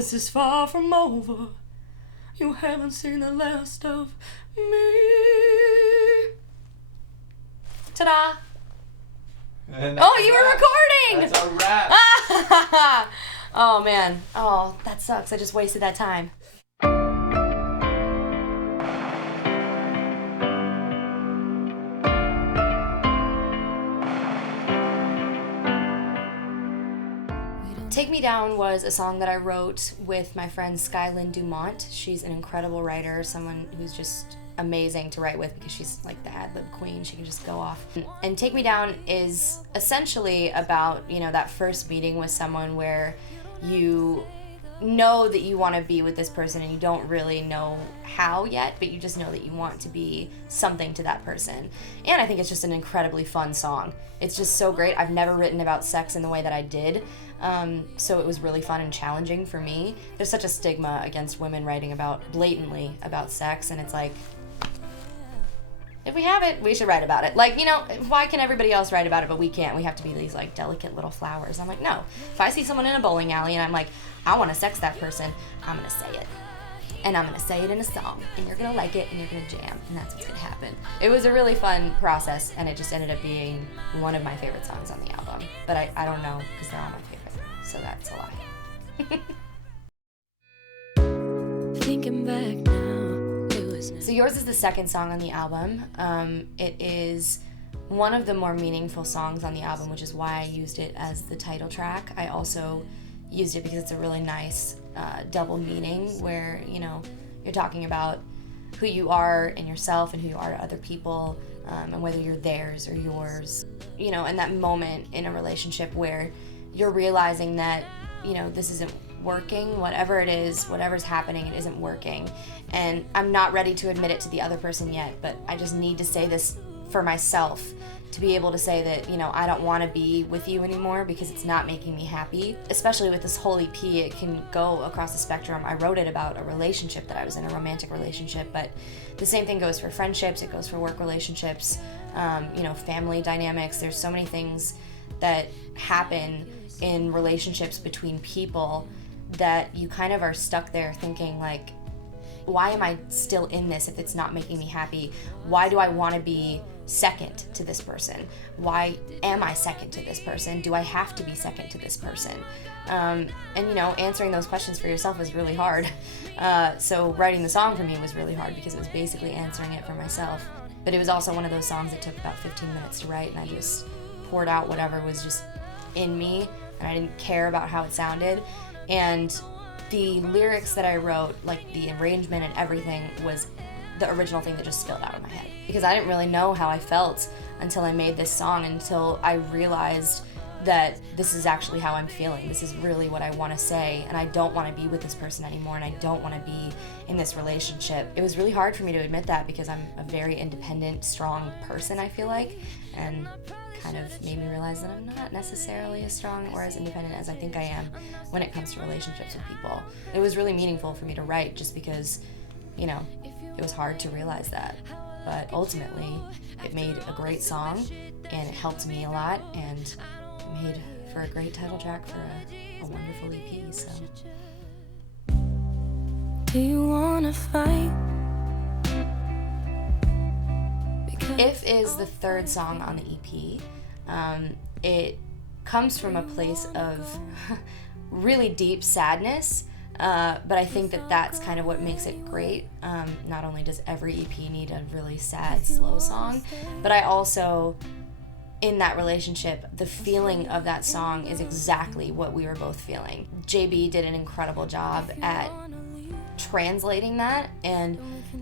this is far from over. You haven't seen the last of me. Ta-da! Oh, you were recording! That's a wrap. Oh, man. Oh, that sucks. I just wasted that time. Take Me Down was a song that I wrote with my friend Skylyn Dumont. She's an incredible writer, someone who's just amazing to write with because she's like the ad-lib queen. She can just go off. And Take Me Down is essentially about, that first meeting with someone where you know that you want to be with this person and you don't really know how yet, but you just know that you want to be something to that person. And I think it's just an incredibly fun song. It's just so great. I've never written about sex in the way that I did, so it was really fun and challenging for me. There's such a stigma against women writing blatantly about sex, and it's like, if we have it, we should write about it. Like, why can everybody else write about it, but we can't? We have to be these, like, delicate little flowers. I'm like, no. If I see someone in a bowling alley and I'm like, I want to sex that person, I'm going to say it. And I'm going to say it in a song. And you're going to like it, and you're going to jam. And that's what's going to happen. It was a really fun process, and it just ended up being one of my favorite songs on the album. But I don't know, because they're all my favorite. So that's a lie. Thinking back now. So Yours is the second song on the album. It is one of the more meaningful songs on the album, which is why I used it as the title track. I also used it because it's a really nice double meaning where, you're talking about who you are in yourself and who you are to other people, and whether you're theirs or yours. And that moment in a relationship where you're realizing that, this isn't working, whatever it is, whatever's happening, it isn't working. And I'm not ready to admit it to the other person yet, but I just need to say this for myself to be able to say that, I don't want to be with you anymore because it's not making me happy. Especially with this whole EP, it can go across the spectrum. I wrote it about a relationship that I was in, a romantic relationship, but the same thing goes for friendships, it goes for work relationships, family dynamics. There's so many things that happen in relationships between people that you kind of are stuck there thinking like, why am I still in this if it's not making me happy? Why do I want to be second to this person? Why am I second to this person? Do I have to be second to this person? And answering those questions for yourself is really hard. So writing the song for me was really hard because it was basically answering it for myself. But it was also one of those songs that took about 15 minutes to write, and I just poured out whatever was just in me, and I didn't care about how it sounded. And the lyrics that I wrote, like the arrangement and everything, was the original thing that just spilled out of my head. Because I didn't really know how I felt until I made this song, until I realized that this is actually how I'm feeling. This is really what I want to say, and I don't want to be with this person anymore, and I don't want to be in this relationship. It was really hard for me to admit that because I'm a very independent, strong person, I feel like, and kind of made me realize that I'm not necessarily as strong or as independent as I think I am when it comes to relationships with people. It was really meaningful for me to write just because, it was hard to realize that. But ultimately, it made a great song, and it helped me a lot, and made for a great title track for a wonderful EP, so. Do you wanna fight? If is the third song on the EP. It comes from a place of really deep sadness, but I think that that's kind of what makes it great. Not only does every EP need a really sad, slow song, but I also, in that relationship, the feeling of that song is exactly what we were both feeling. JB did an incredible job at translating that, and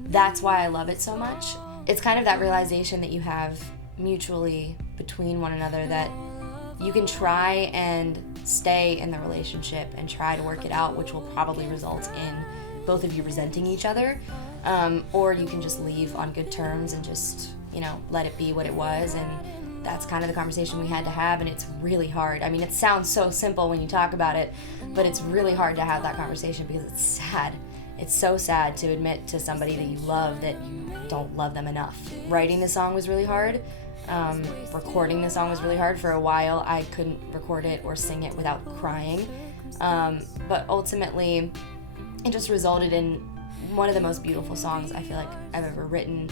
that's why I love it so much. It's kind of that realization that you have mutually between one another that you can try and stay in the relationship and try to work it out, which will probably result in both of you resenting each other, or you can just leave on good terms and just, let it be what it was. And that's kind of the conversation we had to have, and it's really hard. I mean, it sounds so simple when you talk about it, but it's really hard to have that conversation because it's sad. It's so sad to admit to somebody that you love that you don't love them enough. Writing the song was really hard. Recording the song was really hard. For a while, I couldn't record it or sing it without crying. But ultimately, it just resulted in one of the most beautiful songs I feel like I've ever written.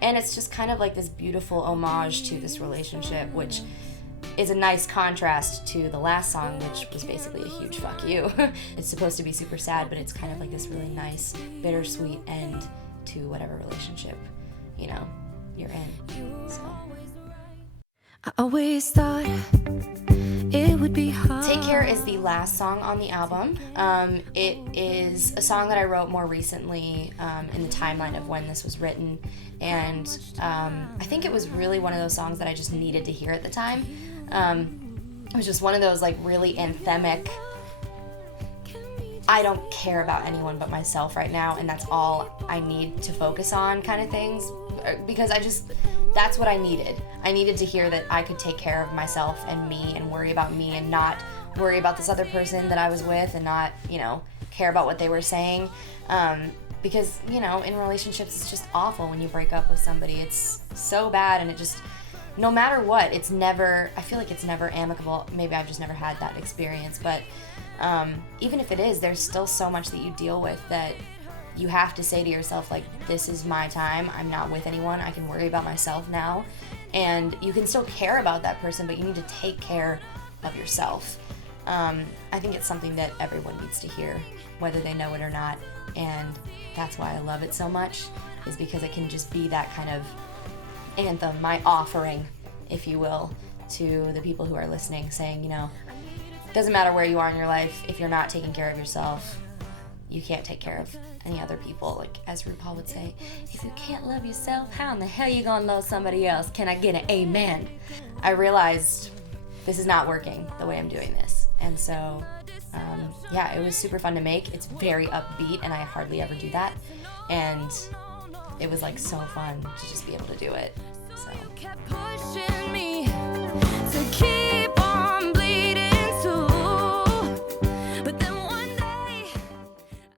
And it's just kind of like this beautiful homage to this relationship, which is a nice contrast to the last song, which was basically a huge fuck you. It's supposed to be super sad, but it's kind of like this really nice, bittersweet end to whatever relationship, you know, you're in. So. I always thought it would be hard. Take Care is the last song on the album. It is a song that I wrote more recently in the timeline of when this was written, and I think it was really one of those songs that I just needed to hear at the time. It was just one of those like really anthemic, I don't care about anyone but myself right now, and that's all I need to focus on kind of things, because that's what I needed. I needed to hear that I could take care of myself and me and worry about me and not worry about this other person that I was with and not, you know, care about what they were saying. Because, you know, in relationships, it's just awful when you break up with somebody. It's so bad, and it just, no matter what, it's never, I feel like it's never amicable. Maybe I've just never had that experience, but even if it is, there's still so much that you deal with that you have to say to yourself, like, this is my time, I'm not with anyone, I can worry about myself now. And you can still care about that person, but you need to take care of yourself. I think it's something that everyone needs to hear, whether they know it or not, and that's why I love it so much, is because it can just be that kind of anthem, my offering, if you will, to the people who are listening, saying, you know, it doesn't matter where you are in your life, if you're not taking care of yourself, you can't take care of any other people. Like, as RuPaul would say, if you can't love yourself, how in the hell you gonna love somebody else? Can I get an amen? I realized this is not working the way I'm doing this. And so, yeah, it was super fun to make. It's very upbeat, and I hardly ever do that. And it was like so fun to just be able to do it. So